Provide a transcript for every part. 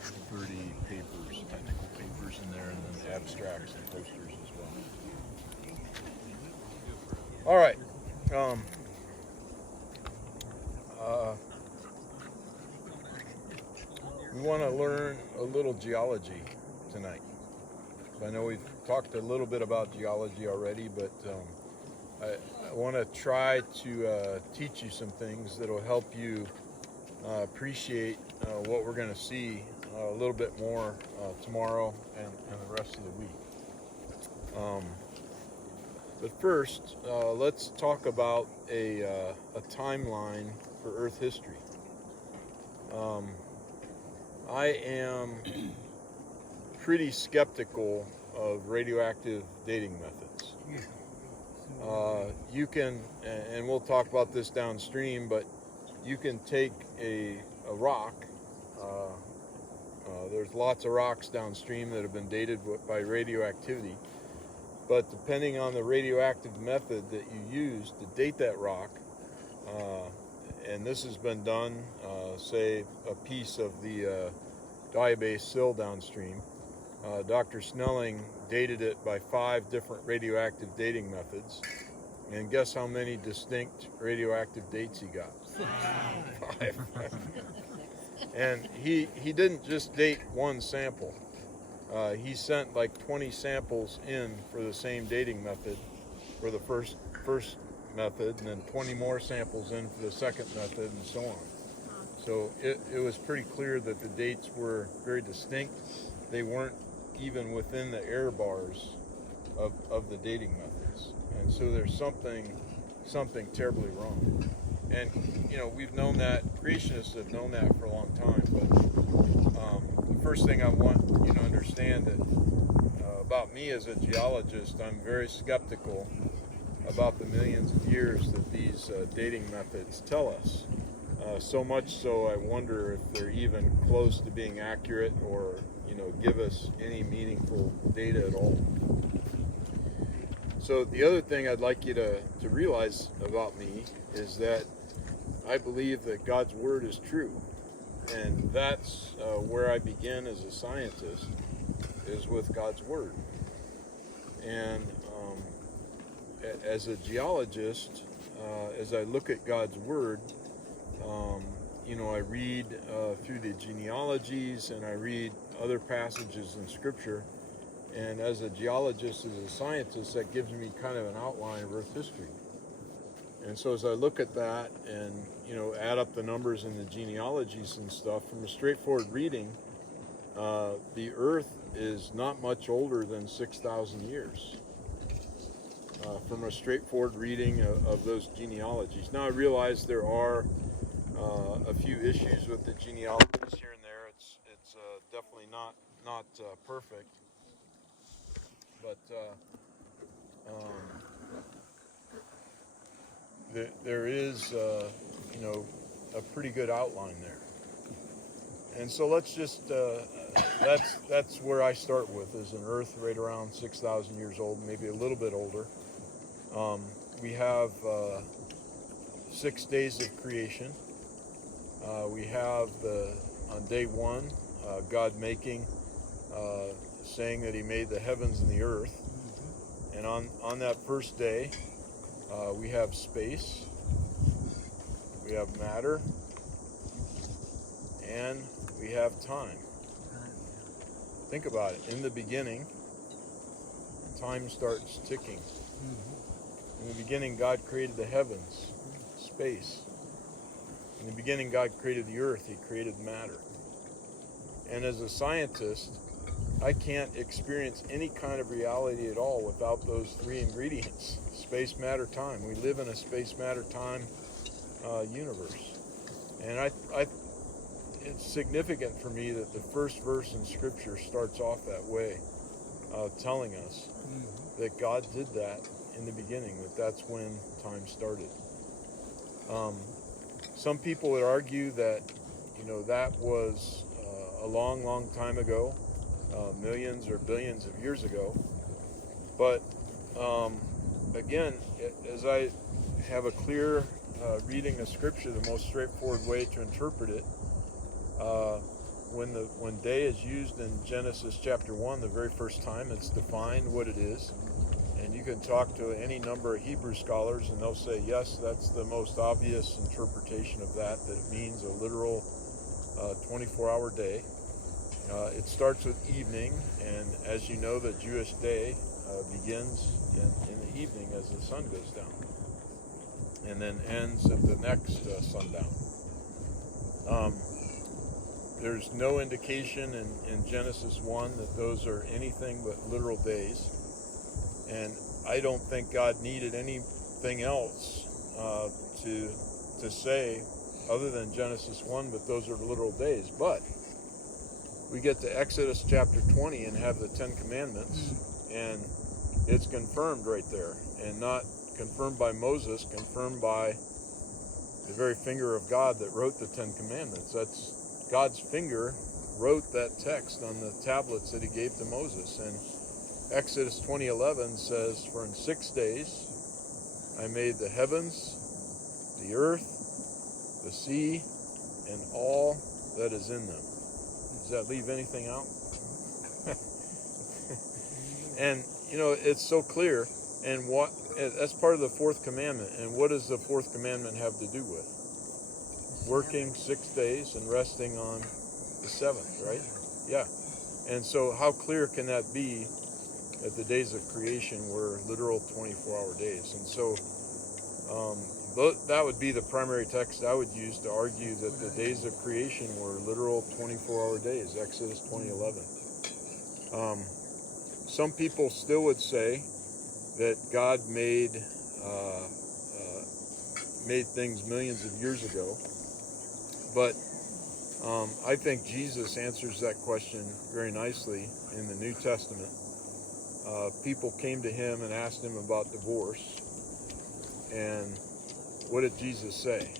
30 papers, technical papers in there, and then abstracts and posters as well. All right. We want to learn a little geology tonight. So I know we've talked a little bit about geology already, but I want to try to teach you some things that will help you appreciate what we're going to see a little bit more tomorrow and the rest of the week. But first, let's talk about a timeline for Earth history. I am pretty skeptical of radioactive dating methods. You can, and we'll talk about this downstream, but you can take a rock. There's lots of rocks downstream that have been dated by radioactivity, but depending on the radioactive method that you use to date that rock, and this has been done, say a piece of the diabase sill downstream, Dr. Snelling dated it by 5 different radioactive dating methods, and guess how many distinct radioactive dates he got? 5. And he didn't just date one sample. He sent like 20 samples in for the same dating method for the first method, and then 20 more samples in for the second method, and so on. So it was pretty clear that the dates were very distinct. They weren't even within the error bars of the dating methods. And so there's something terribly wrong. And, we've known that, creationists have known that for a long time, but the first thing I want you to understand that about me as a geologist, I'm very skeptical about the millions of years that these dating methods tell us. So much so I wonder if they're even close to being accurate or, give us any meaningful data at all. So the other thing I'd like you to realize about me is that I believe that God's Word is true. And that's where I begin as a scientist, is with God's Word. And as a geologist, as I look at God's Word, I read through the genealogies, and I read other passages in Scripture. And as a geologist, as a scientist, that gives me kind of an outline of Earth history. And so as I look at that and, add up the numbers in the genealogies and stuff, from a straightforward reading, the Earth is not much older than 6,000 years. From a straightforward reading of those genealogies. Now I realize there are a few issues with the genealogies here and there. It's definitely not perfect, but there is a pretty good outline there. And so let's just that's where I start with, is an Earth right around 6,000 years old, maybe a little bit older. We have 6 days of creation. We have on day 1, God making, saying that He made the heavens and the earth. And on that first day, we have space, we have matter, and we have time. Think about it. In the beginning, time starts ticking. In the beginning, God created the heavens, space. In the beginning, God created the earth. He created matter. And as a scientist, I can't experience any kind of reality at all without those 3 ingredients: space, matter, time. We live in a space, matter, time universe. And it's significant for me that the first verse in Scripture starts off that way, telling us that God did that in the beginning, that's when time started. Some people would argue that, that was a long, long time ago, millions or billions of years ago. But again, as I have a clear reading of Scripture, the most straightforward way to interpret it, when day is used in Genesis chapter 1, the very first time, it's defined what it is. And you can talk to any number of Hebrew scholars, and they'll say, yes, that's the most obvious interpretation of that it means a literal 24-hour day. It starts with evening, and as you know, the Jewish day begins in the evening as the sun goes down, and then ends at the next sundown. There's no indication in Genesis 1 that those are anything but literal days. And I don't think God needed anything else to say other than Genesis 1, but those are literal days. But we get to Exodus chapter 20 and have the 10 Commandments, and it's confirmed right there. And not confirmed by Moses, confirmed by the very finger of God that wrote the 10 Commandments. That's God's finger wrote that text on the tablets that he gave to Moses. And Exodus 20:11 says, "For in 6 days I made the heavens, the earth, the sea, and all that is in them." Does that leave anything out? And it's so clear. And that's part of the fourth commandment. And what does the fourth commandment have to do with? Working 6 days and resting on the seventh, right? Yeah. And so how clear can that be that the days of creation were literal 24-hour days? And so that would be the primary text I would use to argue that the days of creation were literal 24-hour days, Exodus 20:11. Some people still would say that God made things millions of years ago, but I think Jesus answers that question very nicely in the New Testament. People came to him and asked him about divorce, and what did Jesus say?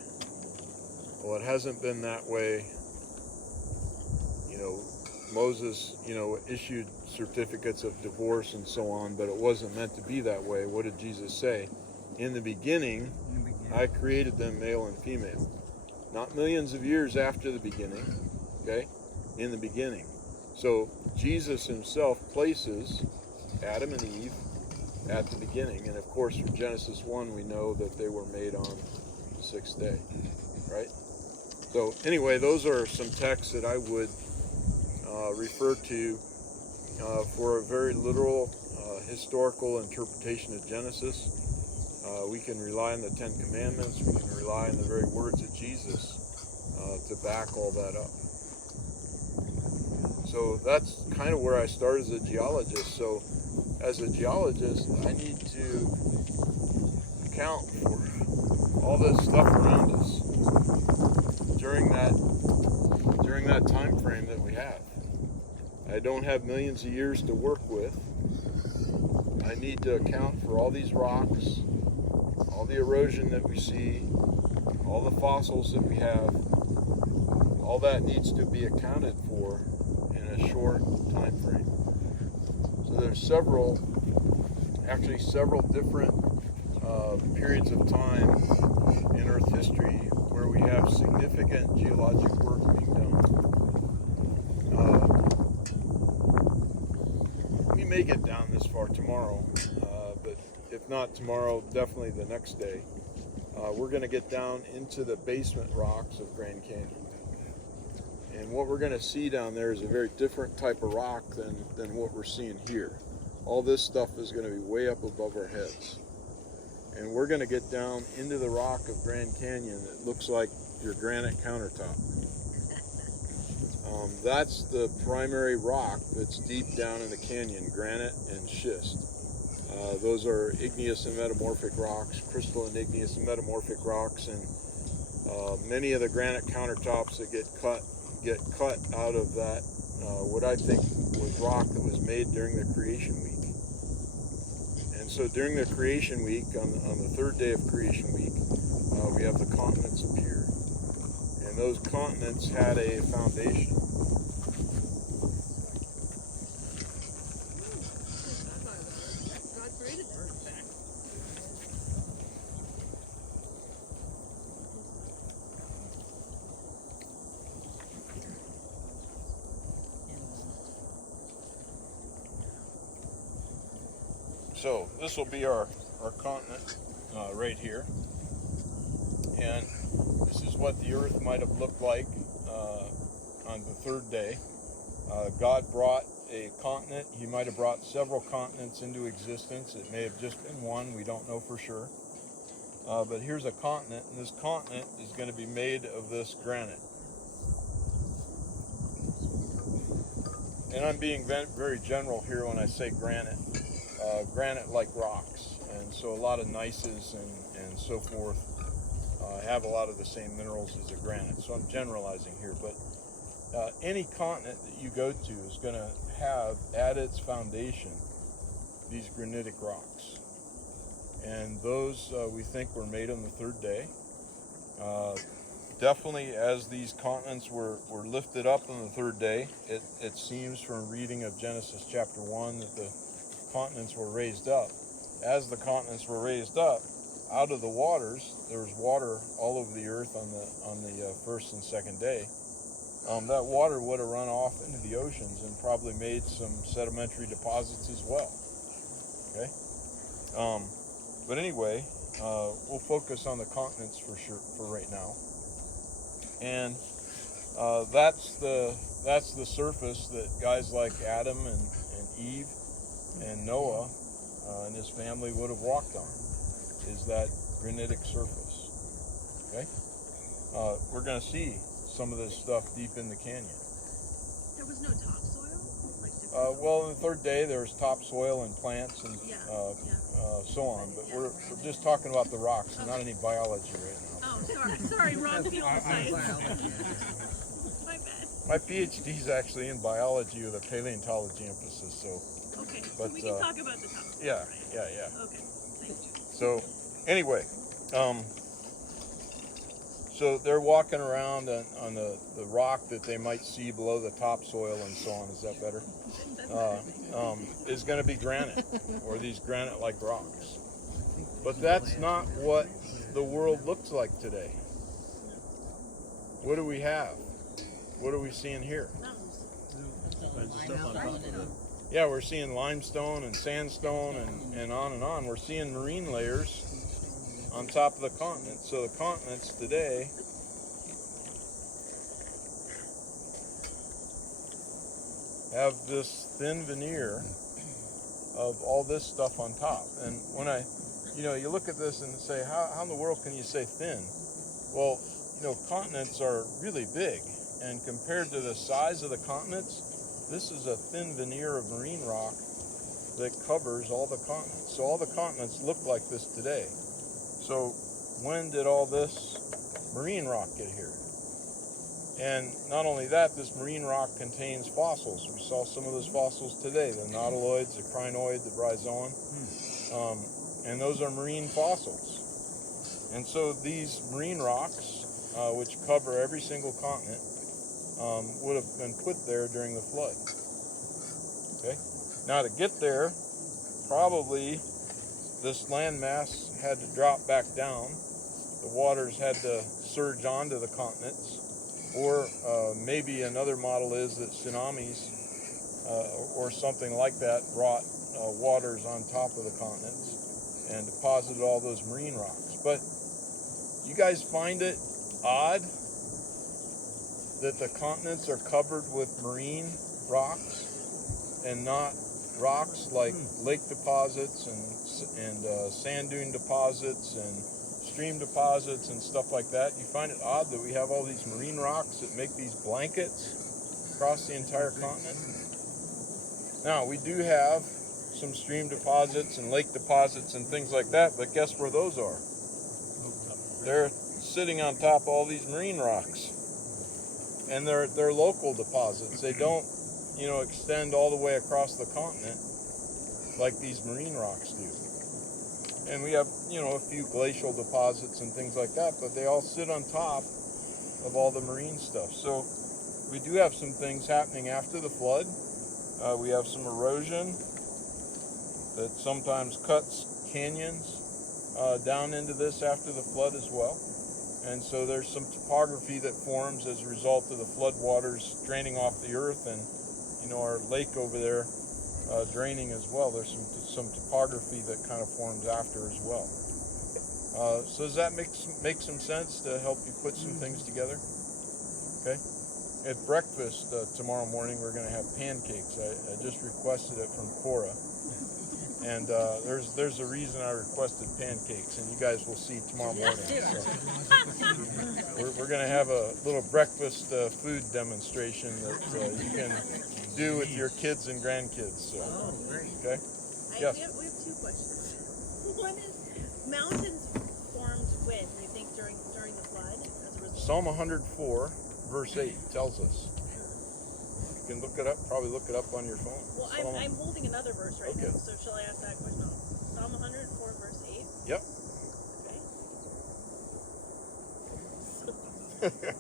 Well, it hasn't been that way. Moses, issued certificates of divorce and so on, but it wasn't meant to be that way. What did Jesus say? In the beginning, I created them male and female. Not millions of years after the beginning, okay? In the beginning. So Jesus himself places Adam and Eve at the beginning. And of course, from Genesis 1, we know that they were made on the sixth day, right? So anyway, those are some texts that I would refer to for a very literal historical interpretation of Genesis. We can rely on the 10 Commandments. We can rely on the very words of Jesus to back all that up. So that's kind of where I started as a geologist. So as a geologist, I need to account for all this stuff around us during that time frame that we have. I don't have millions of years to work with. I need to account for all these rocks, all the erosion that we see, all the fossils that we have. All that needs to be accounted for in a short time frame. So there's several different periods of time in Earth history where we have significant geologic work being done. We may get down this far tomorrow, but if not tomorrow, definitely the next day. We're going to get down into the basement rocks of Grand Canyon. And what we're going to see down there is a very different type of rock than what we're seeing here. All this stuff is going to be way up above our heads. And we're going to get down into the rock of Grand Canyon that looks like your granite countertop. That's the primary rock that's deep down in the canyon, granite and schist. Those are igneous and metamorphic rocks, crystalline igneous and metamorphic rocks, and many of the granite countertops that get cut out of that, what I think was rock that was made during the creation week. And so during the creation week, on the third day of creation week, we have the continents appear. And those continents had a foundation. So this will be our continent right here. And this is what the Earth might have looked like on the third day. God brought a continent. He might have brought several continents into existence. It may have just been one. We don't know for sure. But here's a continent, and this continent is going to be made of this granite. And I'm being very general here when I say granite. Granite like rocks. And so a lot of gneisses and so forth have a lot of the same minerals as a granite. So I'm generalizing here. But any continent that you go to is going to have at its foundation these granitic rocks. And those we think were made on the third day. Definitely as these continents were lifted up on the third day, it seems from reading of Genesis chapter 1 that the continents were raised up. As the continents were raised up, out of the waters, there was water all over the earth on the first and second day. That water would have run off into the oceans and probably made some sedimentary deposits as well. Okay, but anyway, we'll focus on the continents for right now, and that's the surface that guys like Adam and Eve and Noah and his family would have walked on. Is that granitic surface. Okay, we're going to see some of this stuff deep in the canyon. There was no topsoil? Well, on the third day there was topsoil and plants and so on, but we're just talking about the rocks and not any biology right now. Oh, sorry, wrong field of science. My bad. My PhD is actually in biology with a paleontology emphasis, so. Okay, but, so we can talk about the topsoil. Yeah, right? yeah. Okay, thank you. So, anyway, so they're walking around on the rock that they might see below the topsoil and so on. Is that better? Is going to be granite, or these granite-like rocks. But that's not what the world looks like today. What do we have? What are we seeing here? Yeah, we're seeing limestone and sandstone and on and on. We're seeing marine layers on top of the continent. So the continents today have this thin veneer of all this stuff on top. And when you look at this and say, how in the world can you say thin? Well, continents are really big, and compared to the size of the continents, this is a thin veneer of marine rock that covers all the continents. So all the continents look like this today. So when did all this marine rock get here? And not only that, this marine rock contains fossils. We saw some of those fossils today, the nautiloids, the crinoid, the bryozoan, and those are marine fossils. And so these marine rocks, which cover every single continent, would have been put there during the flood. Okay. Now to get there, probably this landmass had to drop back down. The waters had to surge onto the continents, or maybe another model is that tsunamis or something like that brought waters on top of the continents and deposited all those marine rocks. But you guys find it odd that the continents are covered with marine rocks and not rocks like lake deposits and sand dune deposits and stream deposits and stuff like that? You find it odd that we have all these marine rocks that make these blankets across the entire continent? Now, we do have some stream deposits and lake deposits and things like that, but guess where those are? They're sitting on top of all these marine rocks. And they're local deposits. They don't, extend all the way across the continent like these marine rocks do. And we have, a few glacial deposits and things like that, but they all sit on top of all the marine stuff. So we do have some things happening after the flood. We have some erosion that sometimes cuts canyons down into this after the flood as well. And so there's some topography that forms as a result of the flood waters draining off the earth. And, our lake over there draining as well. There's some topography that kind of forms after as well. So does that make some sense to help you put some things together? Okay. At breakfast tomorrow morning, we're going to have pancakes. I just requested it from Cora, and there's a reason I requested pancakes, and you guys will see tomorrow morning. So we're going to have a little breakfast food demonstration that you can do with your kids and grandkids. So, okay. Yes. We have two questions. One is, mountains formed when? Do you think during the flood as a result? Psalm 104, verse 8 tells us. You can look it up. Probably look it up on your phone. Well, I'm holding another verse right now. So shall I ask that question? No. Psalm 104, verse 8. Yep. Okay.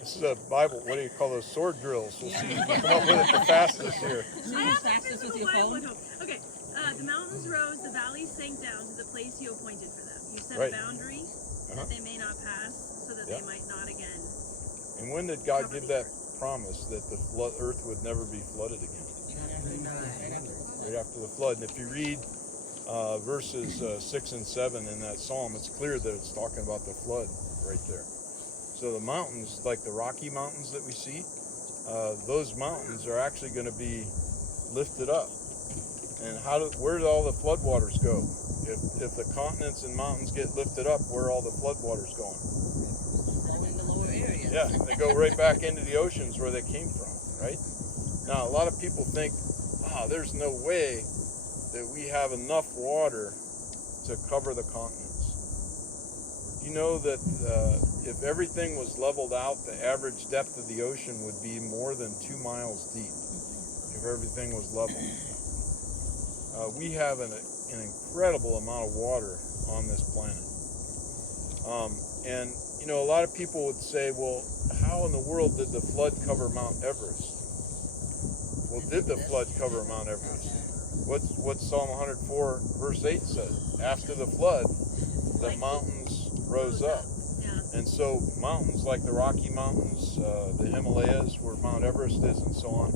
This is a Bible. What do you call those? Sword drills. We'll see who can come up with it the fastest here. I have a physical Bible at home. Okay. The mountains rose, the valleys sank down to the place you appointed for them. You set a boundary that they may not pass, so that they might not again. And when did God give that promise that the earth would never be flooded again? Right after the flood. And if you read verses 6 and 7 in that psalm, it's clear that it's talking about the flood right there. So the mountains, like the Rocky Mountains that we see, those mountains are actually going to be lifted up. And where do all the floodwaters go? If the continents and mountains get lifted up, where are all the floodwaters going? In the lower area. Yeah, they go right back into the oceans where they came from, right? Now, a lot of people think, there's no way that we have enough water to cover the continents. You know that if everything was leveled out, the average depth of the ocean would be more than 2 miles deep if everything was leveled. We have an incredible amount of water on this planet. And, a lot of people would say, well, how in the world did the flood cover Mount Everest? Well, did the flood cover Mount Everest? What Psalm 104 verse 8 says? After the flood, the mountains rose up. And so mountains like the Rocky Mountains, the Himalayas, where Mount Everest is, and so on,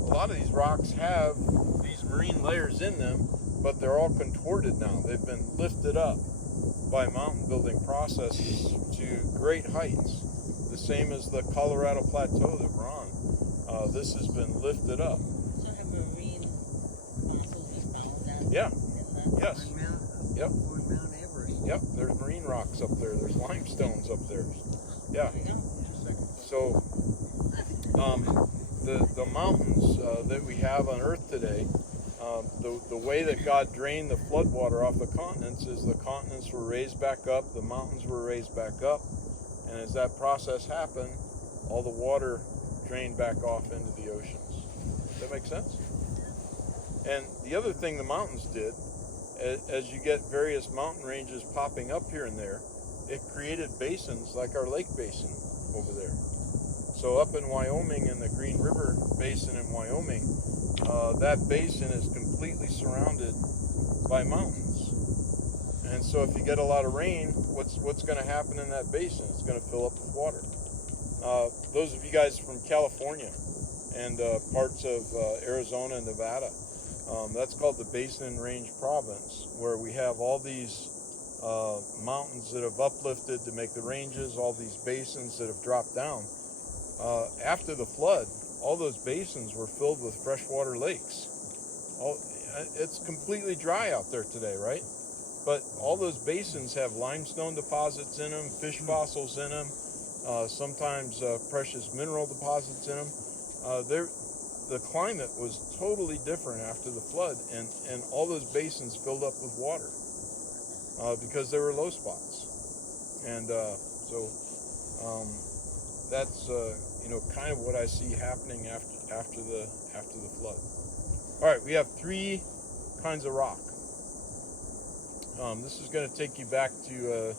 a lot of these rocks have these marine layers in them, but they're all contorted now. They've been lifted up by mountain building processes to great heights, the same as the Colorado Plateau that we're on. This has been lifted up. So have marine fossils found that? Yeah. Yes. Yep. On Mount Everest. Yep. There's marine rocks up there. There's limestones up there. Yeah. So the mountains that we have on Earth today, the way that God drained the floodwater off the continents is the continents were raised back up, the mountains were raised back up, and as that process happened, all the water drained back off into the oceans. Does that make sense? And the other thing the mountains did, as you get various mountain ranges popping up here and there, it created basins like our lake basin over there. So up in Wyoming, in the Green River Basin in Wyoming, that basin is completely surrounded by mountains. And so if you get a lot of rain, what's going to happen in that basin? It's going to fill up with water. Those of you guys from California and parts of Arizona and Nevada, that's called the Basin Range Province, where we have all these mountains that have uplifted to make the ranges, all these basins that have dropped down. After the flood, all those basins were filled with freshwater lakes. It's completely dry out there today, right? But all those basins have limestone deposits in them, fish fossils in them, sometimes precious mineral deposits in them. The climate was totally different after the flood, and all those basins filled up with water because there were low spots. And so that's kind of what I see happening after the flood. All right, we have 3 kinds of rock. This is going to take you back to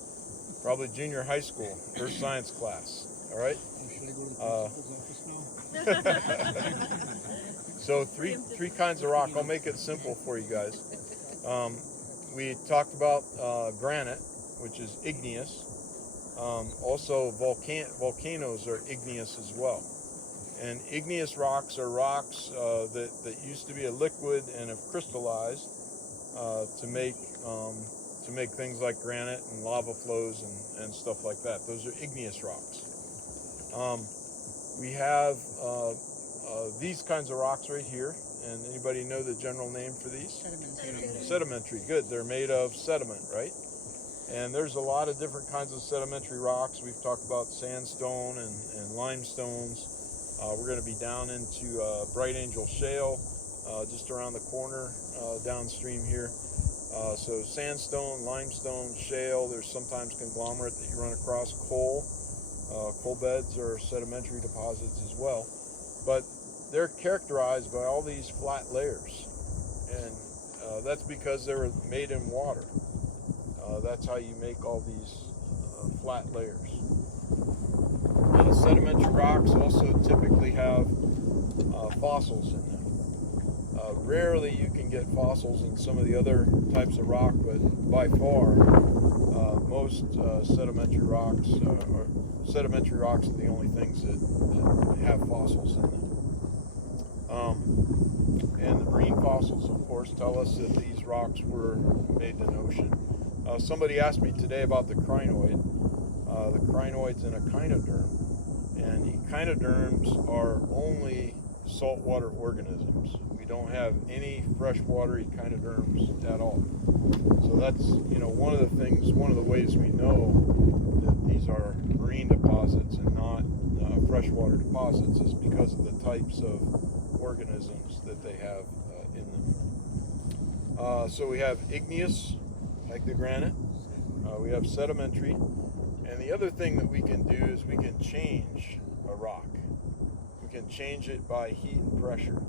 probably junior high school, earth science class. All right. So three kinds of rock. I'll make it simple for you guys. We talked about granite, which is igneous. Also, volcanoes are igneous as well. And igneous rocks are rocks that used to be a liquid and have crystallized to make things like granite and lava flows and stuff like that. Those are igneous rocks. We have these kinds of rocks right here. And anybody know the general name for these? Sedimentary. Sedimentary. Good. They're made of sediment, right? And there's a lot of different kinds of sedimentary rocks. We've talked about sandstone and limestones. We're going to be down into Bright Angel Shale, just around the corner downstream here. So sandstone, limestone, shale. There's sometimes conglomerate that you run across. Coal. Coal beds are sedimentary deposits as well. But they're characterized by all these flat layers. And that's because they were made in water. That's how you make all these flat layers. Now, sedimentary rocks also typically have fossils in them. Rarely you can get fossils in some of the other types of rock, but by far most sedimentary rocks are the only things that have fossils in them. And the marine fossils, of course, tell us that these rocks were made in an ocean. Somebody asked me today about the crinoid. The crinoid's an echinoderm, and echinoderms are only saltwater organisms. We don't have any freshwater echinoderms at all. So that's one of the ways we know that these are marine deposits and not freshwater deposits is because of the types of organisms that they have in them. So we have igneous, like the granite. We have sedimentary. And the other thing that we can do is we can change a rock. We can change it by heat and pressure.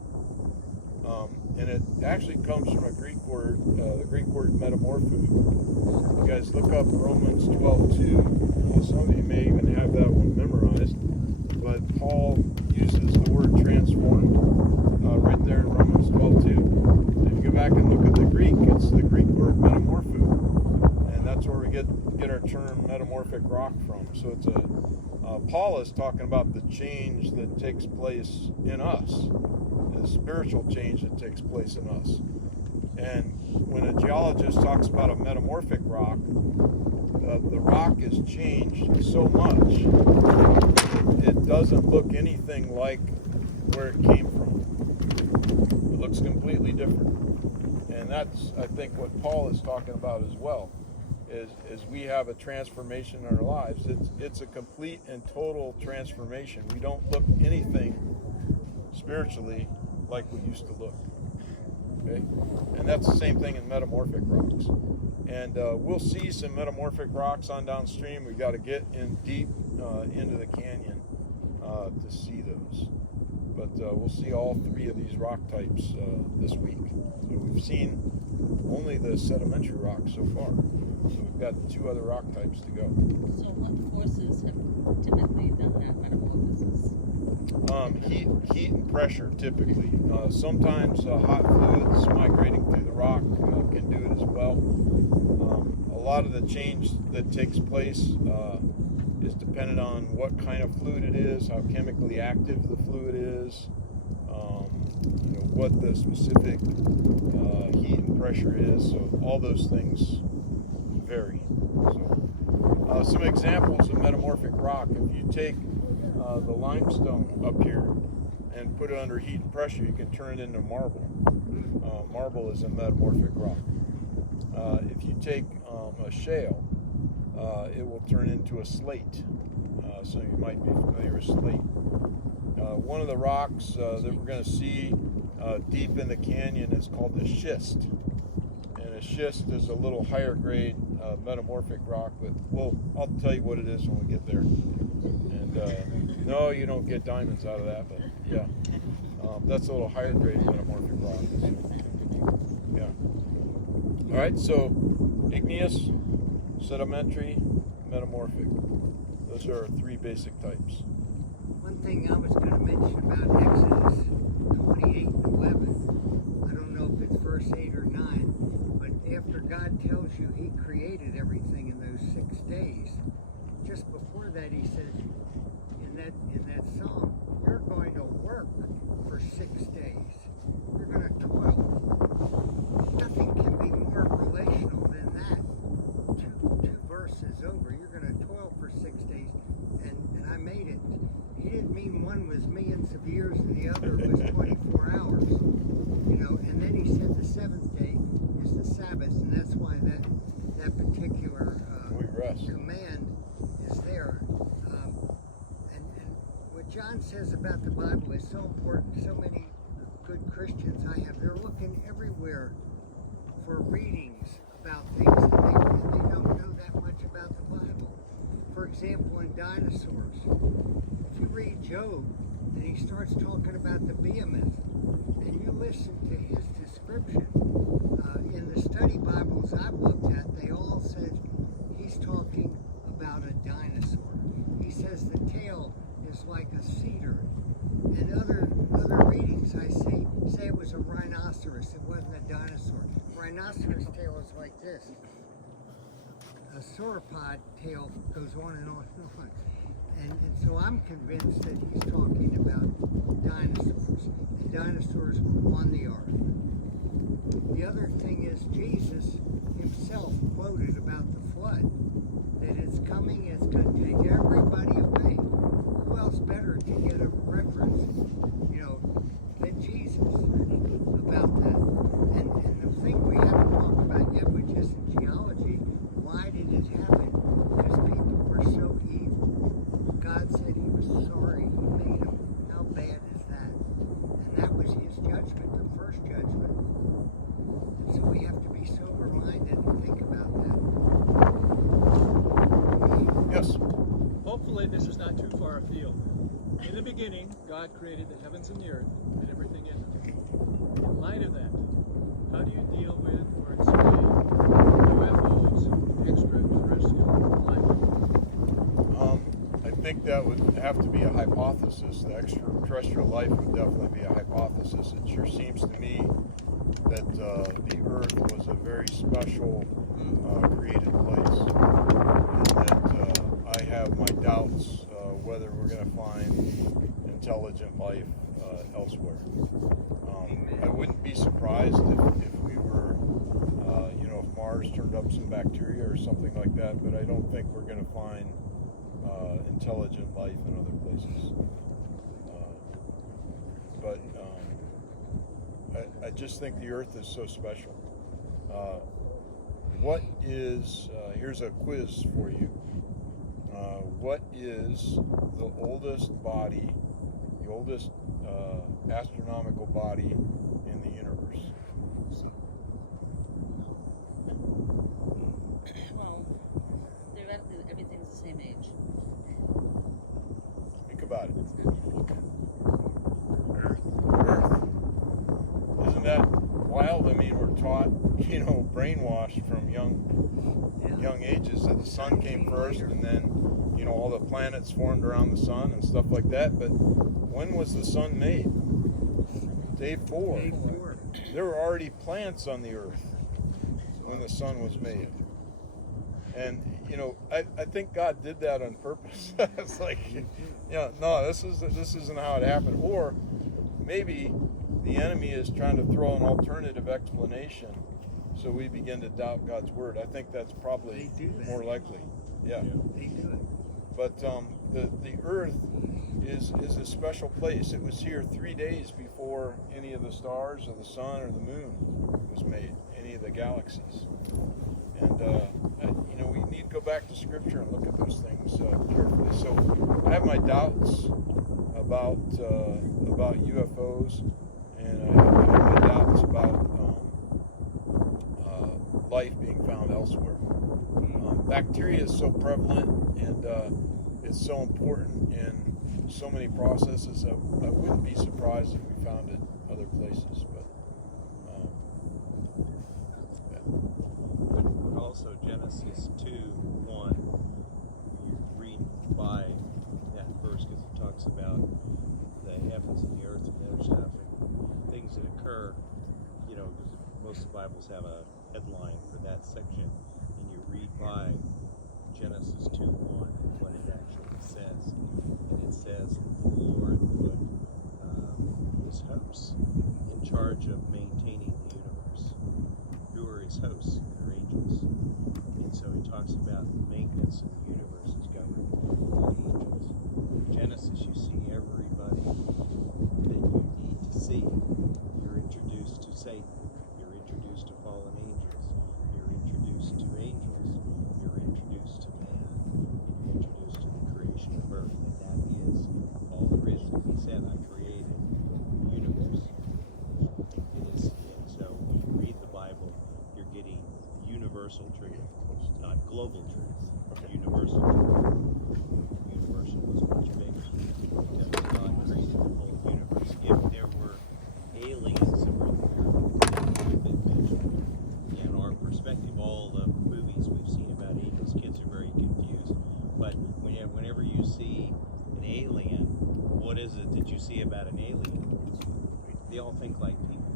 And it actually comes from a Greek word, the Greek word metamorpho. You guys look up Romans 12:2. Some of you may even have that one memorized. But Paul uses the word transform right there in Romans 12:2. If you go back and look at the Greek, it's the Greek word metamorpho. And that's where we get our term metamorphic rock from. So it's Paul is talking about the change that takes place in us, the spiritual change that takes place in us. And when a geologist talks about a metamorphic rock, the rock is changed so much it doesn't look anything like where it came from. It looks completely different. And that's, I think, what Paul is talking about as well. Is we have a transformation in our lives. It's a complete and total transformation. We don't look anything spiritually like we used to look. Okay? And that's the same thing in metamorphic rocks. And we'll see some metamorphic rocks on downstream. We've got to get in deep into the canyon to see those. But we'll see all three of these rock types this week. So we've seen only the sedimentary rocks so far. So we've got 2 other rock types to go. So what forces have typically done that metamorphosis? Heat and pressure, typically. Sometimes hot fluids migrating through the rock can do it as well. A lot of the change that takes place is dependent on what kind of fluid it is, how chemically active the fluid is, what the specific heat and pressure is. So all those things vary. So, some examples of metamorphic rock. If you take the limestone up here and put it under heat and pressure, you can turn it into marble. Marble is a metamorphic rock. If you take a shale, it will turn into a slate. So you might be familiar with slate. One of the rocks that we're going to see deep in the canyon is called the schist. And a schist is a little higher grade metamorphic rock, but I'll tell you what it is when we get there. And no, you don't get diamonds out of that, but yeah, that's a little higher grade metamorphic rock. Yeah. All right, so igneous, sedimentary, metamorphic. Those are our 3 basic types. One thing I was going to mention about Exodus 28 and 11, I don't know if it's verse 8 or 9, but after God tells you He created everything in those 6 days, just before that He said in that psalm, you're going to one was millions of years and the other was 24 hours. You know, and then he said the seventh day is the Sabbath, and that's why that particular We rest. command is there. And what John says about the Bible is so important. So many good Christians I have, they're looking everywhere for readings about things, and they don't know that much about the Bible. For example, in dinosaurs, if you read Job, and he starts talking about the behemoth, and you listen to his description, in the study Bibles I've looked at, they all said he's talking about a dinosaur. He says the tail is like a cedar. And other readings I see say it was a rhinoceros. It wasn't a dinosaur. Rhinoceros tail is like this. A sauropod tail goes on and on and on. And so I'm convinced that he's talking about dinosaurs. And dinosaurs were on the ark. The other thing is Jesus himself quoted about the flood. That it's coming, it's going to take everybody away. Who else better to get a reference, you know, than Jesus about that? And the thing we haven't talked about yet, which is in geology, why did it happen? Because people were so evil. God said he was sorry he made them. How bad is that? And that was his judgment, the first judgment. And so we have to be sober-minded and think about that. Yes. Hopefully this is not too far afield. In the beginning, God created the heavens and the earth and everything in them. In light of that, how do you deal with or explain UFOs, extraterrestrial life? I think that would have to be a hypothesis. The extraterrestrial life would definitely be a hypothesis. It sure seems to me that the Earth was a very special created place, and that I have my doubts whether we're going to find intelligent life elsewhere. I wouldn't be surprised if we were, if Mars turned up some bacteria or something like that, but I don't think we're going to find intelligent life in other places. But I just think the Earth is so special. What is, here's a quiz for you. What is the oldest body, the oldest astronomical body in the universe? Well, theoretically, everything's the same age. Think about it. Earth. Isn't that wild? I mean, we're taught, brainwashed from young ages that the sun came first, and then, all the planets formed around the sun and stuff like that. But when was the sun made? Day 4. Day 4. There were already plants on the earth when the sun was made. And, I think God did that on purpose. It's like, no, this isn't how it happened. Or maybe the enemy is trying to throw an alternative explanation so we begin to doubt God's word. I think that's probably more likely. Yeah. They do it. But the earth is a special place. It was here 3 days before any of the stars or the sun or the moon was made, any of the galaxies. And, we need to go back to Scripture and look at those things carefully. So I have my doubts about UFOs, and I have my doubts about life being found elsewhere. Bacteria is so prevalent, and it's so important in so many processes. I wouldn't be surprised if we found it other places, but But also Genesis 2:1, you read by that verse because it talks about the heavens and the earth and the other stuff and things that occur, because most of the Bibles have a headline for that section, and you read by Genesis 2:1 what it actually says, and it says that the Lord put his hosts in charge of maintaining the universe. Who are his hosts? They're angels. And so he talks about the maintenance of the universe is governed by the angels. In Genesis, you see everybody they all think like people.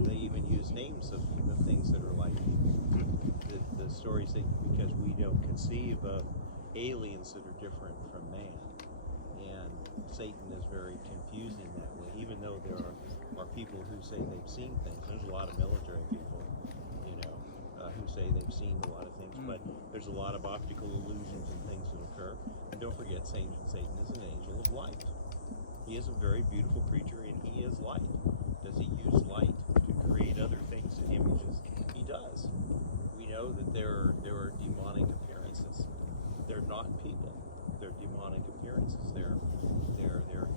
They even use names of things that are like people. The stories that, because we don't conceive of aliens that are different from man. And Satan is very confusing that way, even though there are people who say they've seen things. There's a lot of military people, who say they've seen a lot of things, but there's a lot of optical illusions and things that occur. And don't forget, Satan is an angel of light. He is a very beautiful creature, and he is light. Does he use light to create other things and images? He does. We know that there are demonic appearances. They're not people. They're demonic appearances. They're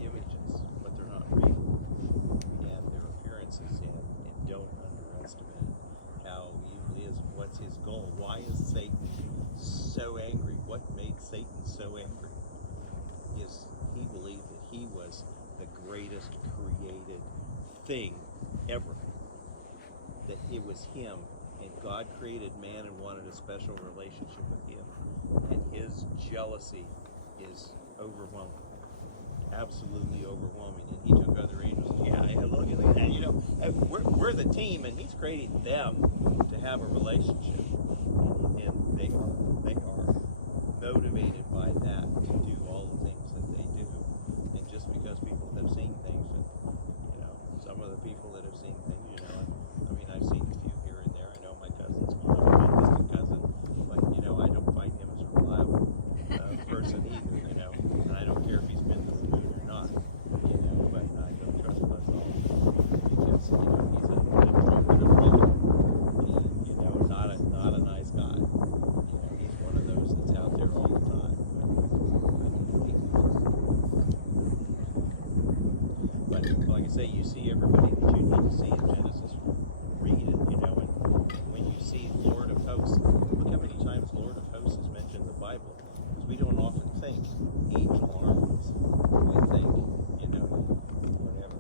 images, but they're not real. And they're appearances, and don't underestimate how evil is. What's his goal? Why is Satan so angry? What made Satan so angry? Is he believed that he was the greatest created thing ever. That it was him, and God created man and wanted a special relationship with him. And his jealousy is overwhelming. Absolutely overwhelming. And he took other angels. Yeah, look at that. We're the team, and he's creating them to have a relationship. And they are motivated by that to do all the things that they do. And just because people have seen things, and some of the people that have seen things, I've seen a few here and there. I know my cousin's one of them, my distant cousin, but I don't find him as a reliable person either. And I don't care if he's been to the moon or not. But I don't trust Buzz Aldrin because he's a trumpet of light, and not a nice guy. He's one of those that's out there all the time. But like I say, you see everybody that you need to see in Genesis. Read it, and when you see Lord of Hosts, look how many times Lord of Hosts is mentioned in the Bible. Because we don't often think angel armies. We think, whatever.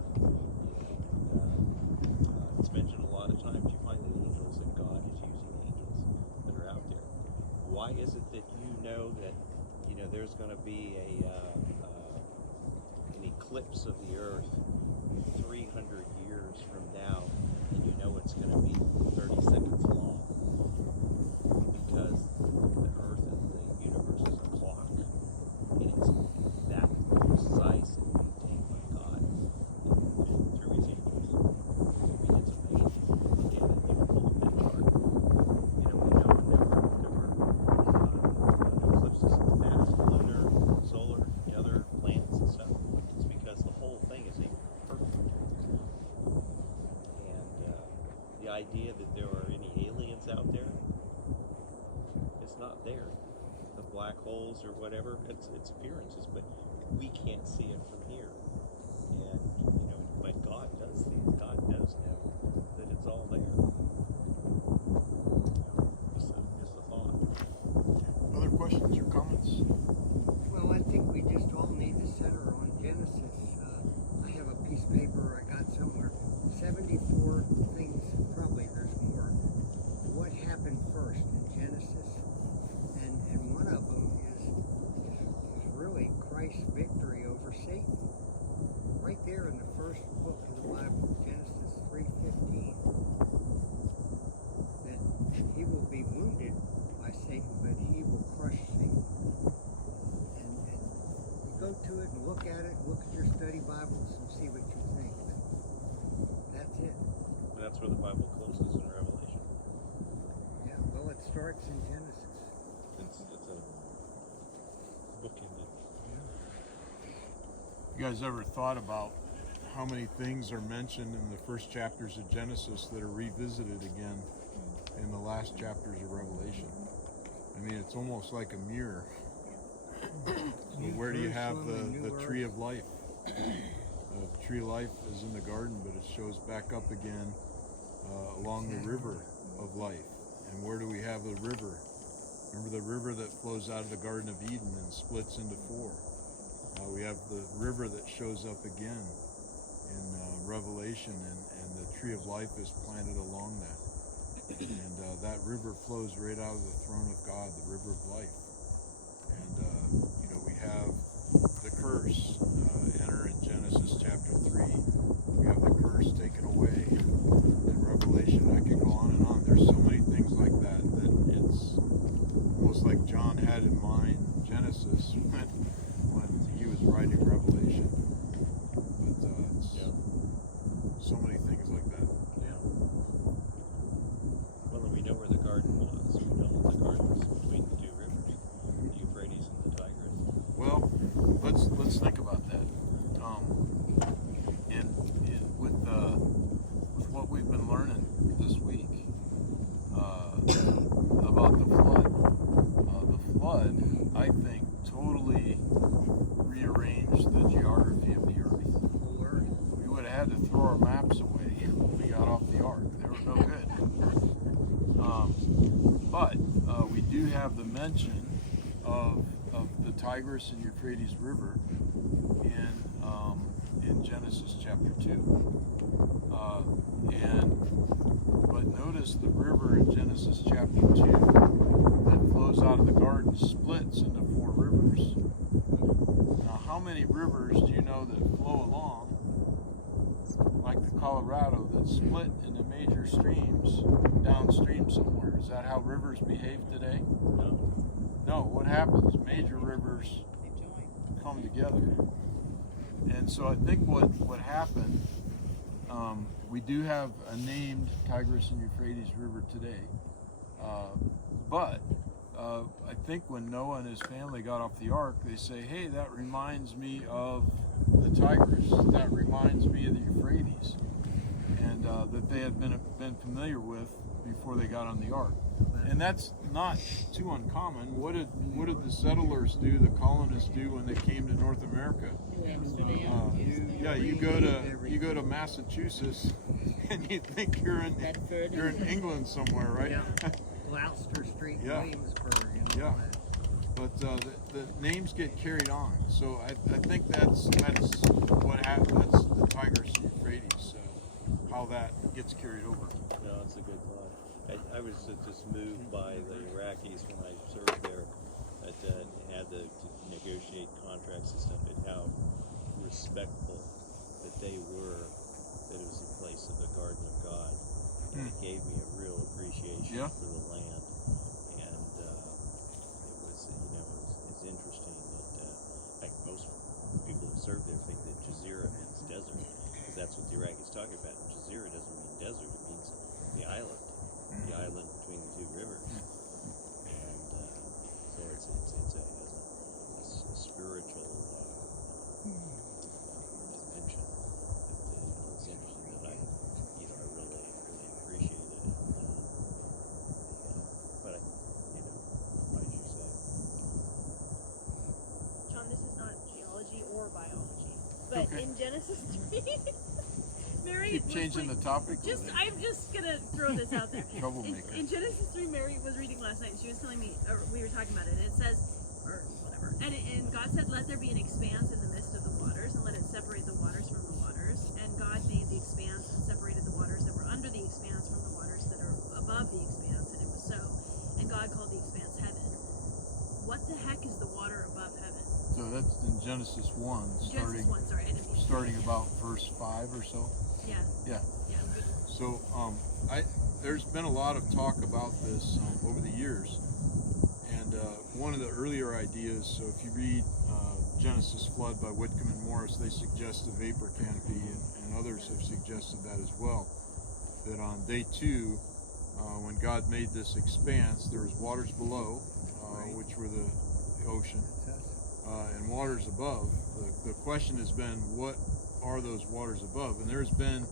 It's mentioned a lot of times. You find that angels, that God is using angels that are out there. Why is it that that there's going to be an eclipse of the earth 300 years from now, and it's going to be 30 seconds long? Because the earth and the universe is a clock, and it's that precise and maintained by God and through his angels. It's amazing. Again, if you pull up that chart, we know there were eclipses in the past, lunar, solar, and other planets and stuff. It's because the whole thing is perfect. And the idea that there are any aliens out there, it's not there. The black holes or whatever, it's appearances, but we can't see it from here. And but God does see it. God does know that it's all there. Just a thought. Other questions or comments? Well, I think we just all need to center on Genesis. I have a piece of paper I got somewhere. 74 things, probably there's more. What happened first in Genesis? And one of them is really Christ's victory over Satan. Right there in the first book of the Bible, Genesis 3:15. That he will be wounded by Satan, but he will crush Satan. And you go to it and look at it, look at your study Bibles and see what you think. That's it. And that's where the Bible closes in Revelation. Yeah, well, it starts in Genesis. It's a book in it. You guys ever thought about how many things are mentioned in the first chapters of Genesis that are revisited again in the last chapters of Revelation? I mean, it's almost like a mirror. So where do you have the tree of life? The tree of life is in the garden, but it shows back up again along the river of life. And where do we have the river? Remember the river that flows out of the Garden of Eden and splits into four. We have the river that shows up again in Revelation, and the tree of life is planted along that. And that river flows right out of the throne of God, the river of life. And, we have the curse enter in Genesis chapter 3. We have the curse let's think about that. And with what we've been learning this week about the flood, I think totally rearranged the geography of the earth. We would have had to throw our maps away when we got off the ark. They were no good. But we do have the mention of the Tigris and Euphrates River in Genesis chapter 2. But notice the river in Genesis chapter 2 that flows out of the garden splits into 4 rivers. Now, how many rivers do you know that flow along, like the Colorado, that split into major streams downstream somewhere? Is that how rivers behave today? No, what happens? Major rivers come together. And so I think what happened, we do have a named Tigris and Euphrates River today. But I think when Noah and his family got off the ark, they say, hey, that reminds me of the Tigris. That reminds me of the Euphrates. And that they had been familiar with before they got on the ark. And that's not too uncommon. What did the settlers do, the colonists do when they came to North America? You go to Massachusetts and you think you're in England somewhere, right? Yeah. Gloucester Street, Yeah. Williamsburg, Yeah. But the names get carried on. So I think that's what happened. That's the Tigris and Euphrates, how that gets carried over. No, it's a good thought. I was just moved by the Iraqis when I served there, that had to negotiate contracts and stuff, and how respectful that they were, that it was a place of the Garden of God. And it gave me a real appreciation for the land. And it was, it's interesting that, like most people who serve there think that Jazeera means desert, because that's what the Iraqis talk about. And Jazeera doesn't mean desert, it means the island. The island between the 2 rivers, and so it has a spiritual dimension that is interesting. That I really appreciated it. But why did you say? John, this is not geology or biology, but in Genesis 3, Mary Keep changing the topic. I'm just gonna throw this out there. Troublemaker. In Genesis 3, Mary was reading last night, and she was telling me, or we were talking about it, and it says, or whatever, and God said, let there be an expanse in the midst of the waters, and let it separate the waters from the waters. And God made the expanse and separated the waters that were under the expanse from the waters that are above the expanse, and it was so. And God called the expanse heaven. What the heck is the water above heaven? So that's in Genesis 1, starting about verse 5 or so. Yeah. So there's been a lot of talk about this over the years, and one of the earlier ideas. So if you read Genesis Flood by Whitcomb and Morris, they suggest a vapor canopy, and others have suggested that as well. That on day 2, when God made this expanse, there was waters below, which were the ocean, and waters above. The question has been, what are those waters above? And there's been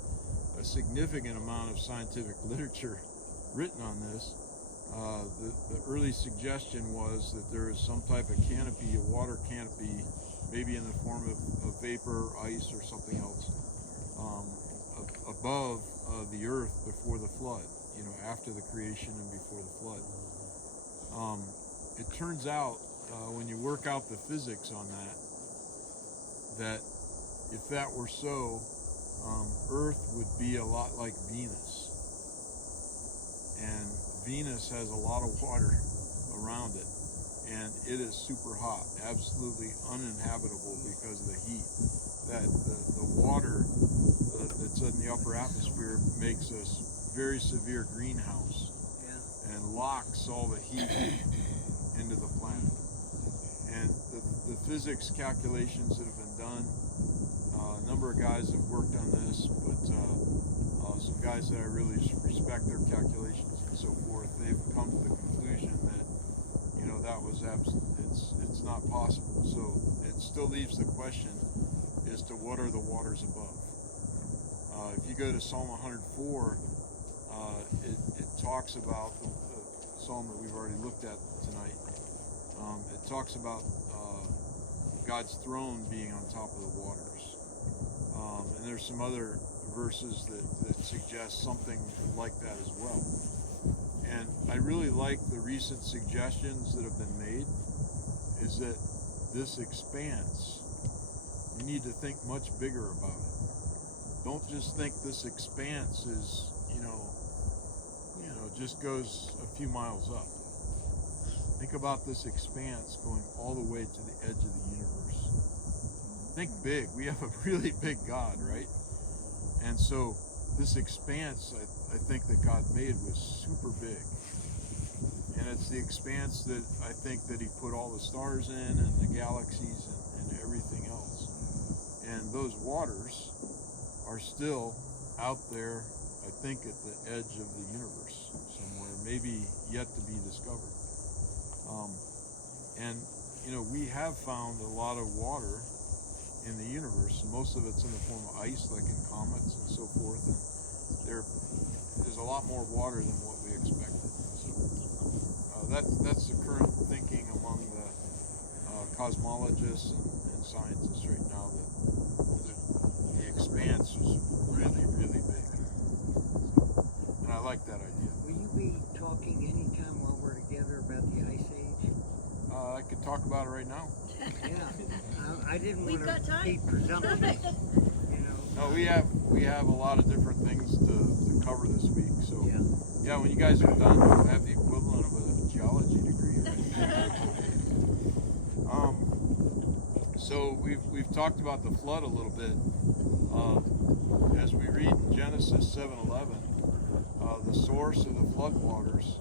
a significant amount of scientific literature written on this. The early suggestion was that there is some type of canopy, a water canopy, maybe in the form of vapor, ice, or something else, above the earth before the flood, after the creation and before the flood. It turns out, when you work out the physics on that if that were so, Earth would be a lot like Venus. And Venus has a lot of water around it. And it is super hot, absolutely uninhabitable because of the heat. That the water that's in the upper atmosphere makes a very severe greenhouse and locks all the heat into the planet. And the physics calculations that have been done, a number of guys have worked on this, but some guys that I really respect their calculations and so forth, they've come to the conclusion that that was it's not possible. So it still leaves the question as to what are the waters above. If you go to Psalm 104, it talks about the psalm that we've already looked at tonight. It talks about God's throne being on top of the waters. And there's some other verses that suggest something like that as well. And I really like the recent suggestions that have been made, is that this expanse, we need to think much bigger about it. Don't just think this expanse is, just goes a few miles up. Think about this expanse going all the way to the edge of the universe. Think big. We have a really big God, right? And so this expanse, I think that God made was super big. And it's the expanse that I think that he put all the stars in and the galaxies and everything else. And those waters are still out there, I think, at the edge of the universe somewhere, maybe yet to be discovered. And we have found a lot of water in the universe, and most of it's in the form of ice, like in comets and so forth. And there's a lot more water than what we expected. So that's the current thinking among the cosmologists and scientists right now, that the expanse is really, really big. And I like that idea. Will you be talking anytime while we're together about the Ice Age? I could talk about it right now. Yeah, I didn't We've want got to time. be presumptuous, No, we have a lot of different things to cover this week. So Yeah. when you guys are done, you'll have the equivalent of a geology degree, right? So we've talked about the flood a little bit. As we read in Genesis 7:11, the source of the flood waters,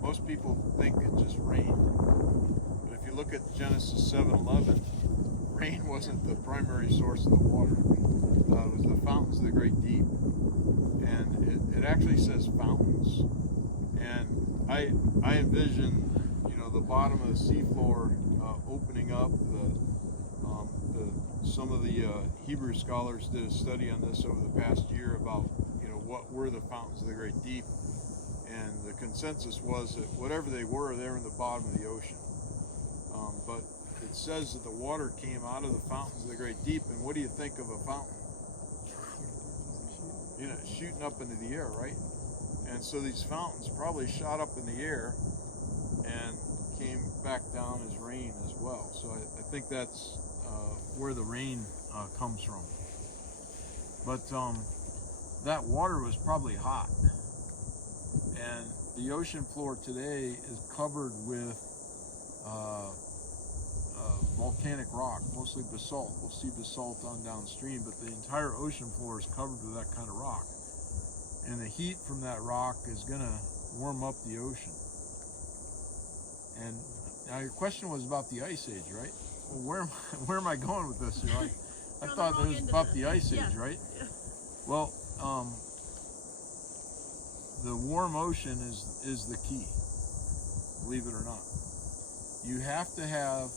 most people think it just rained. But if you look at Genesis 7:11, rain wasn't the primary source of the water. It was the fountains of the great deep. And it actually says fountains. And I envision, the bottom of the seafloor opening up. Some of the Hebrew scholars did a study on this over the past year about, what were the fountains of the great deep. And the consensus was that whatever they were in the bottom of the ocean. But it says that the water came out of the fountains of the great deep. And what do you think of a fountain? Shooting up into the air, right? And so these fountains probably shot up in the air and came back down as rain as well. So I think that's where the rain comes from. But that water was probably hot. And the ocean floor today is covered with volcanic rock, mostly basalt. We'll see basalt on downstream, but the entire ocean floor is covered with that kind of rock. And the heat from that rock is going to warm up the ocean. And now your question was about the Ice Age, right? Well, where am I going with this? I thought it was about the Ice Age, right? Yeah. Well, the warm ocean is the key, believe it or not. You have to have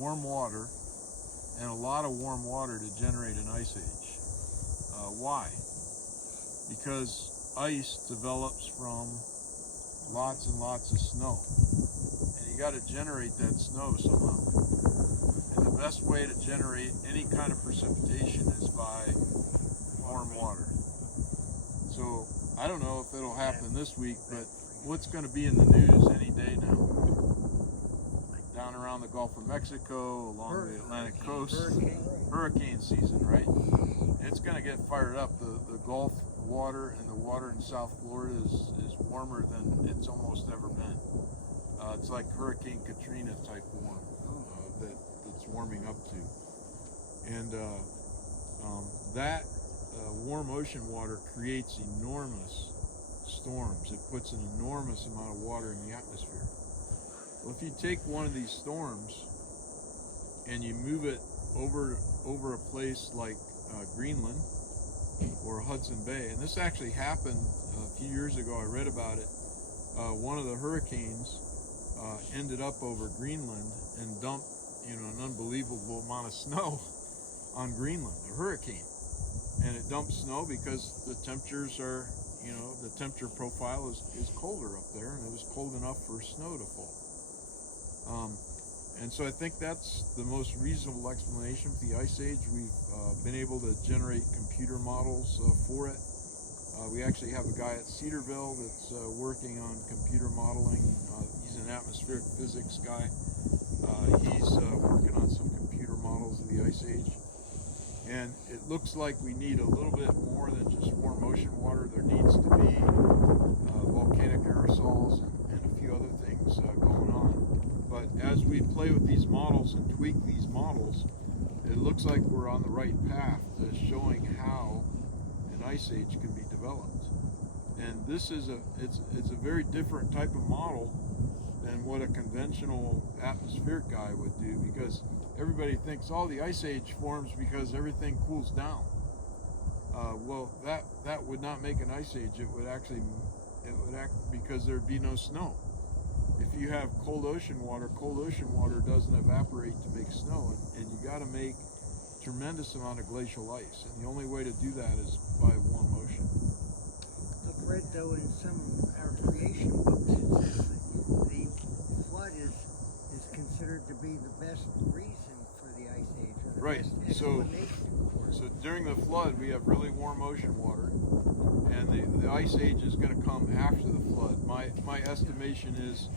warm water and a lot of warm water to generate an ice age. Why? Because ice develops from lots and lots of snow. And you got to generate that snow somehow. And the best way to generate any kind of precipitation is by warm water. So I don't know if it'll happen this week, but what's going to be in the news any day now? Down around the Gulf of Mexico, along the Atlantic coast, hurricane season, right? It's going to get fired up. The Gulf water and the water in South Florida is warmer than it's almost ever been. It's like Hurricane Katrina type warm that's warming up to. And that warm ocean water creates enormous storms. It puts an enormous amount of water in the atmosphere. Well, if you take one of these storms and you move it over a place like Greenland or Hudson Bay, and this actually happened a few years ago, I read about it. One of the hurricanes ended up over Greenland and dumped an unbelievable amount of snow on Greenland, a hurricane, and it dumps snow because the temperatures are, the temperature profile is colder up there, and it was cold enough for snow to fall. And so I think that's the most reasonable explanation for the Ice Age. We've been able to generate computer models for it. We actually have a guy at Cedarville that's working on computer modeling. He's an atmospheric physics guy. He's working on some computer models of the Ice Age. And it looks like we need a little bit more than just warm ocean water. There needs to be volcanic aerosols and a few other things going on. But as we play with these models and tweak these models, it looks like we're on the right path to showing how an ice age can be developed. And this is it's a very different type of model than what a conventional atmospheric guy would do, because everybody thinks, oh, the ice age forms because everything cools down. Well, that would not make an ice age. It would act because there'd be no snow. If you have cold ocean water doesn't evaporate to make snow, and you got to make tremendous amount of glacial ice, and the only way to do that is by warm ocean. I've read, though, in some of our creation books, it says that the flood is considered to be the best reason for the ice age, or the Right. best So explanation for it. So during the flood, we have really warm ocean water, and the ice age is going to come after the flood. My estimation is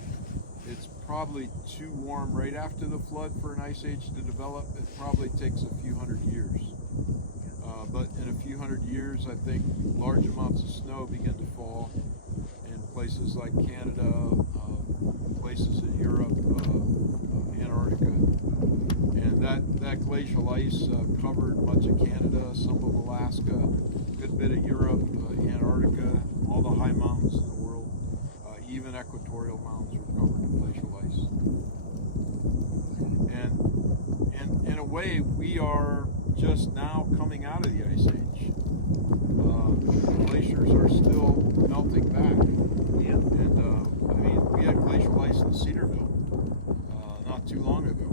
it's probably too warm right after the flood for an ice age to develop. It probably takes a few hundred years. But in a few hundred years, I think large amounts of snow begin to fall in places like Canada, places in Europe, Antarctica. And that glacial ice covered much of Canada, some of Alaska, a good bit of Europe, Antarctica, all the high mountains in the world, even equatorial mountains were covered in glacial ice. And in a way, we are just now coming out of the ice age. Glaciers are still melting back. Yeah. And we had glacial ice in Cedarville not too long ago.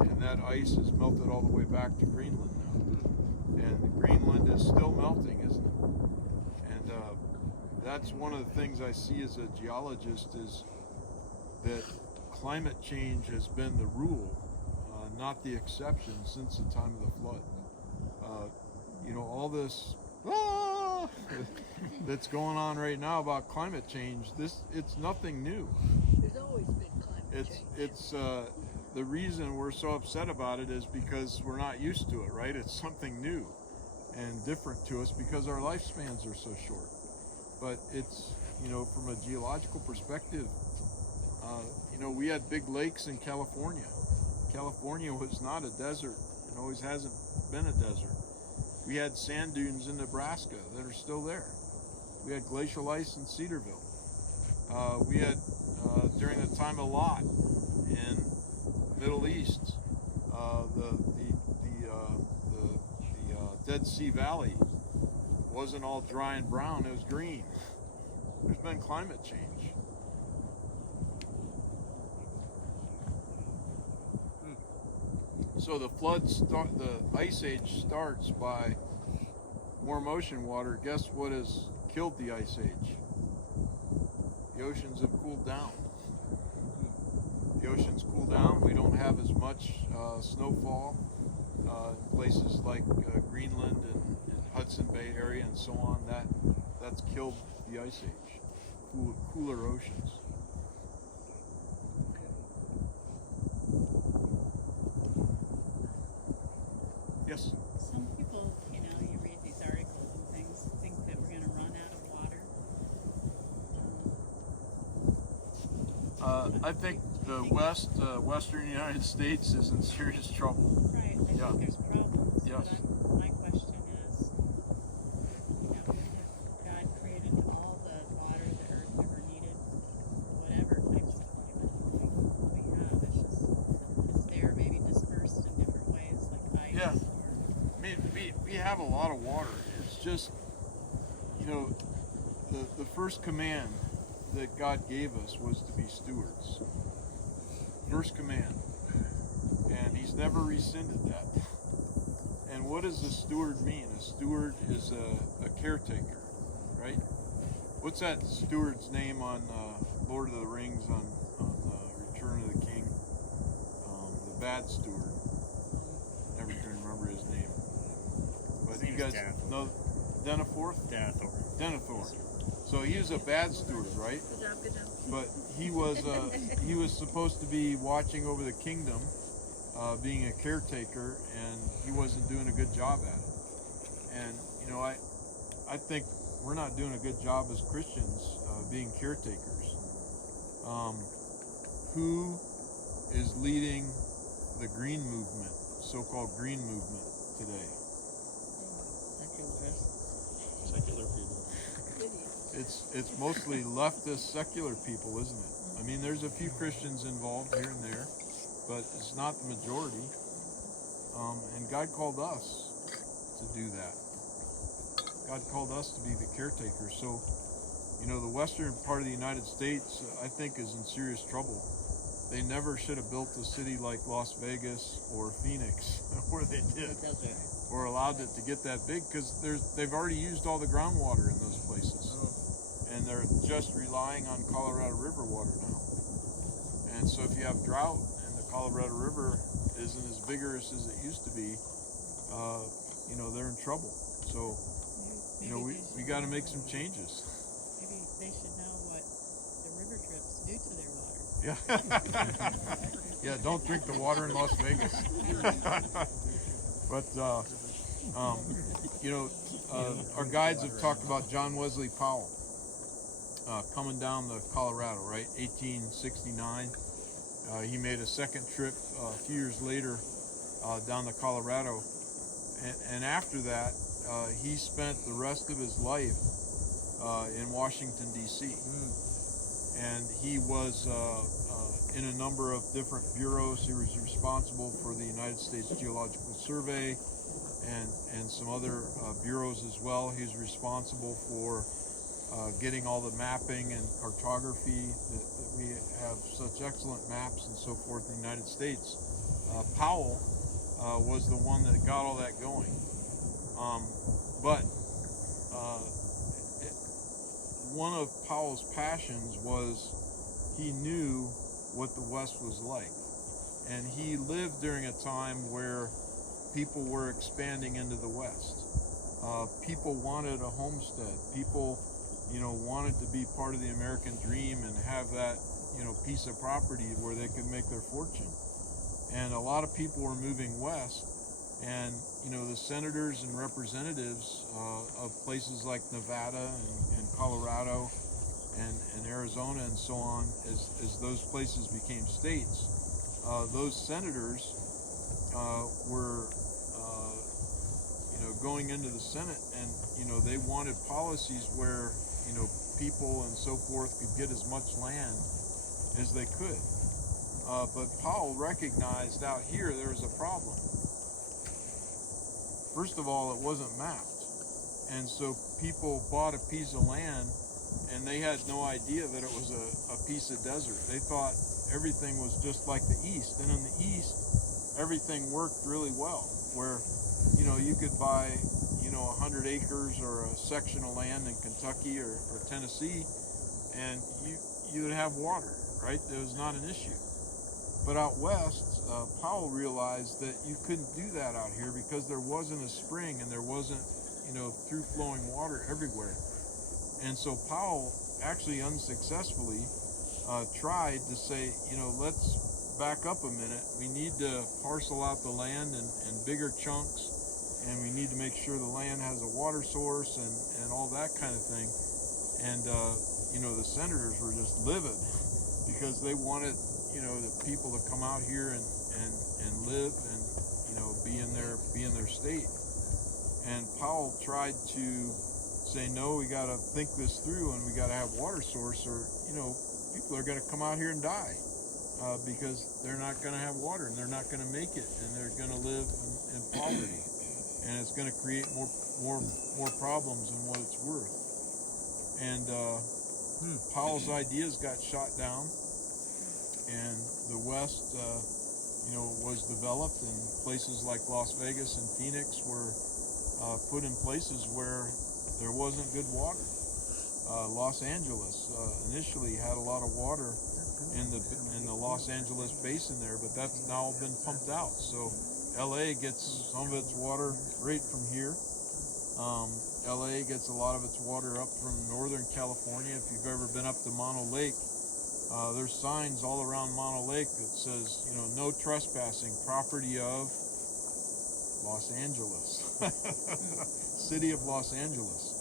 And that ice has melted all the way back to Greenland now. And Greenland is still melting, isn't it? And that's one of the things I see as a geologist, is that climate change has been the rule, not the exception, since the time of the flood. All this that's going on right now about climate change, it's nothing new. There's always been climate change. It's the reason we're so upset about it is because we're not used to it, right? It's something new and different to us because our lifespans are so short. But it's, from a geological perspective, we had big lakes in California. California was not a desert and always hasn't been a desert. We had sand dunes in Nebraska that are still there. We had glacial ice in Cedarville. We had, during the time of Lot in Middle East, the Dead Sea Valley wasn't all dry and brown, it was green. There's been climate change. So the the ice age starts by warm ocean water. Guess what has killed the ice age? The oceans have cooled down. The oceans cool down. We don't have as much snowfall in places like Greenland and Hudson Bay area and so on. That's killed the ice age. Cooler oceans. Yes. Some people, you read these articles and things, think that we're going to run out of water. I think the Western United States is in serious trouble. Right, I Yeah. think there's problems. Yes. But my question is, God created all the water the earth ever needed, whatever types of climate we have. It's there, maybe dispersed in different ways, like ice. Yeah. Or, We have a lot of water. It's just, the first command that God gave us was to be stewards. First command. And never rescinded that. And what does a steward mean? A steward is a caretaker, right? What's that steward's name on Lord of the Rings on Return of the King? The bad steward. Never can remember his name. But you guys know Denethor? Denethor. So he was a bad steward, right? Good job, good job. But he was supposed to be watching over the kingdom, being a caretaker, and he wasn't doing a good job at it. And you know, I think we're not doing a good job as Christians being caretakers. Who is leading the green movement, so-called green movement today? Secular people. It's mostly leftist secular people, isn't it? I mean, there's a few Christians involved here and there, but it's not the majority. And God called us to do that. God called us to be the caretakers. So, you know, the western part of the United States, I think, is in serious trouble. They never should have built a city like Las Vegas or Phoenix, where they did, or allowed it to get that big, because they've already used all the groundwater in those places, and they're just relying on Colorado River water now. And so if you have drought and the Colorado River isn't as vigorous as it used to be, you know, they're in trouble. So, you know, we got to make some changes. Maybe they should know what the river trips do to their water. Yeah. Yeah, don't drink the water in Las Vegas. But, you know, our guides have talked about John Wesley Powell coming down the Colorado, right? 1869. He made a second trip a few years later down the Colorado. And after that, he spent the rest of his life in Washington, D.C. And he was in a number of different bureaus. He was responsible for the United States Geological Survey and some other bureaus as well. He was responsible for getting all the mapping and cartography that we have such excellent maps and so forth in the United States. Powell was the one that got all that going. But one of Powell's passions was he knew what the West was like. And he lived during a time where people were expanding into the West. People wanted a homestead. People, you know, wanted to be part of the American dream and have that, you know, piece of property where they could make their fortune. And a lot of people were moving west. And, you know, the senators and representatives of places like Nevada and Colorado and Arizona and so on, as those places became states, those senators were, you know, going into the Senate, and, you know, they wanted policies where, you know, people and so forth could get as much land as they could. But Powell recognized out here there was a problem. First of all, it wasn't mapped. And so people bought a piece of land and they had no idea that it was a piece of desert. They thought everything was just like the East. And in the East, everything worked really well, where, you know, you could buy, you know, 100 acres or a section of land in Kentucky or Tennessee, and you would have water, right? It was not an issue. But out west, Powell realized that you couldn't do that out here because there wasn't a spring and there wasn't, you know, through flowing water everywhere. And so Powell actually unsuccessfully tried to say, you know, let's back up a minute. We need to parcel out the land in bigger chunks, and we need to make sure the land has a water source and all that kind of thing. And, you know, the senators were just livid because they wanted, you know, the people to come out here and live and, you know, be in their state. And Powell tried to say, no, we got to think this through and we got to have water source, or, you know, people are going to come out here and die because they're not going to have water and they're not going to make it, and they're going to live in poverty, and it's going to create more problems than what it's worth. And Powell's ideas got shot down, and the West, was developed, and places like Las Vegas and Phoenix were put in places where there wasn't good water. Los Angeles initially had a lot of water in the Los Angeles basin there, but that's now been pumped out. So LA gets some of its water right from here. LA gets a lot of its water up from Northern California. If you've ever been up to Mono Lake, there's signs all around Mono Lake that says, no trespassing, property of Los Angeles, city of Los Angeles.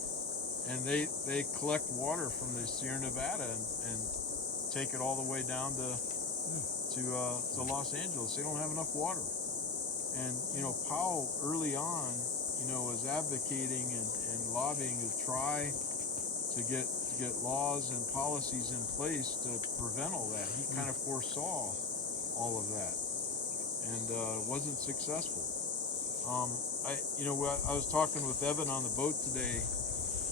And they collect water from the Sierra Nevada and take it all the way down to Los Angeles. They don't have enough water. And Powell early on, was advocating and lobbying to try to get laws and policies in place to prevent all that. He kind of foresaw all of that, and wasn't successful. I was talking with Evan on the boat today.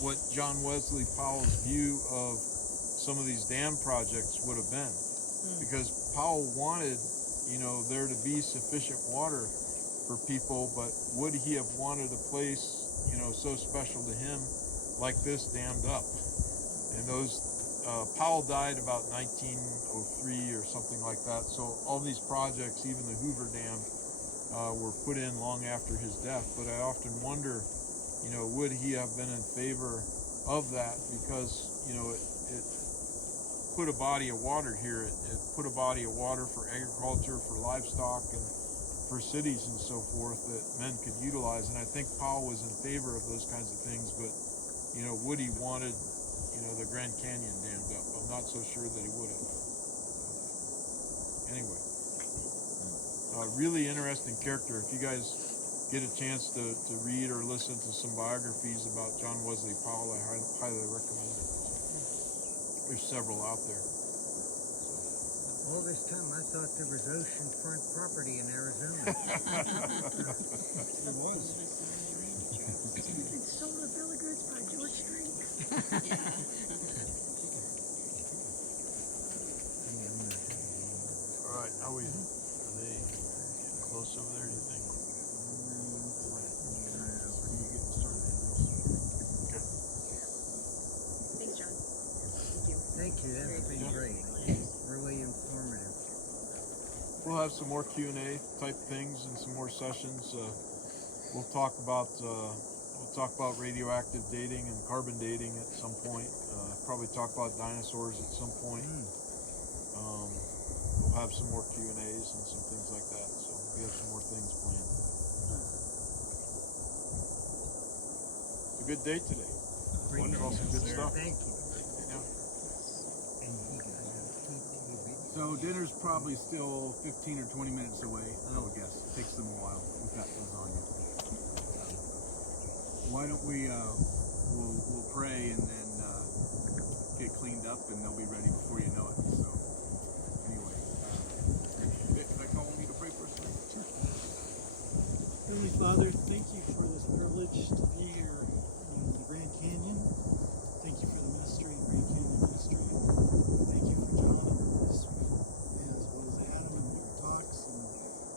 What John Wesley Powell's view of some of these dam projects would have been, because Powell wanted, there to be sufficient water for people, but would he have wanted a place, so special to him like this dammed up? And those, Powell died about 1903 or something like that. So all these projects, even the Hoover Dam, were put in long after his death. But I often wonder, would he have been in favor of that? Because, it put a body of water here. It put a body of water for agriculture, for livestock, and for cities and so forth that men could utilize. And I think Powell was in favor of those kinds of things, but would he wanted the Grand Canyon dammed up? I'm not so sure that he would have. Anyway, really interesting character. If you guys get a chance to read or listen to some biographies about John Wesley Powell, I highly recommend it. There's several out there. All this time I thought there was oceanfront property in Arizona. It was. It's sold at Villa Goods by George Street. All right, are they getting close over there, do you think? Thanks, John. Thank you, that's been great. Really informative. We'll have some more Q&A type things and some more sessions. We'll talk about radioactive dating and carbon dating at some point. Probably talk about dinosaurs at some point. We'll have some more Q&As and some things like that. So we have some more things planned. It's a good day today. All some good stuff. Thank you. Yeah. So dinner's probably still 15 or 20 minutes away, I would guess. Takes them a while with that lasagna. Why don't we, we'll pray and then get cleaned up and they'll be ready before you know it. So anyway, can I call on you to pray for us? Sure. Heavenly Father, thank you for this privilege to be here in the Grand Canyon. Thank you for the ministry, Grand Canyon Ministry. Thank you for John and Bruce, as well as Adam and their talks and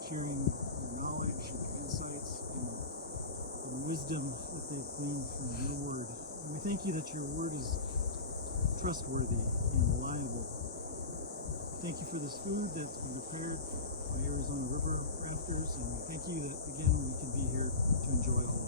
sharing their knowledge and insights and wisdom that they've gleaned from your word. And we thank you that your word is trustworthy and reliable. Thank you for this food that's been prepared by Arizona River Rafters, and thank you that again we can be here to enjoy all of it.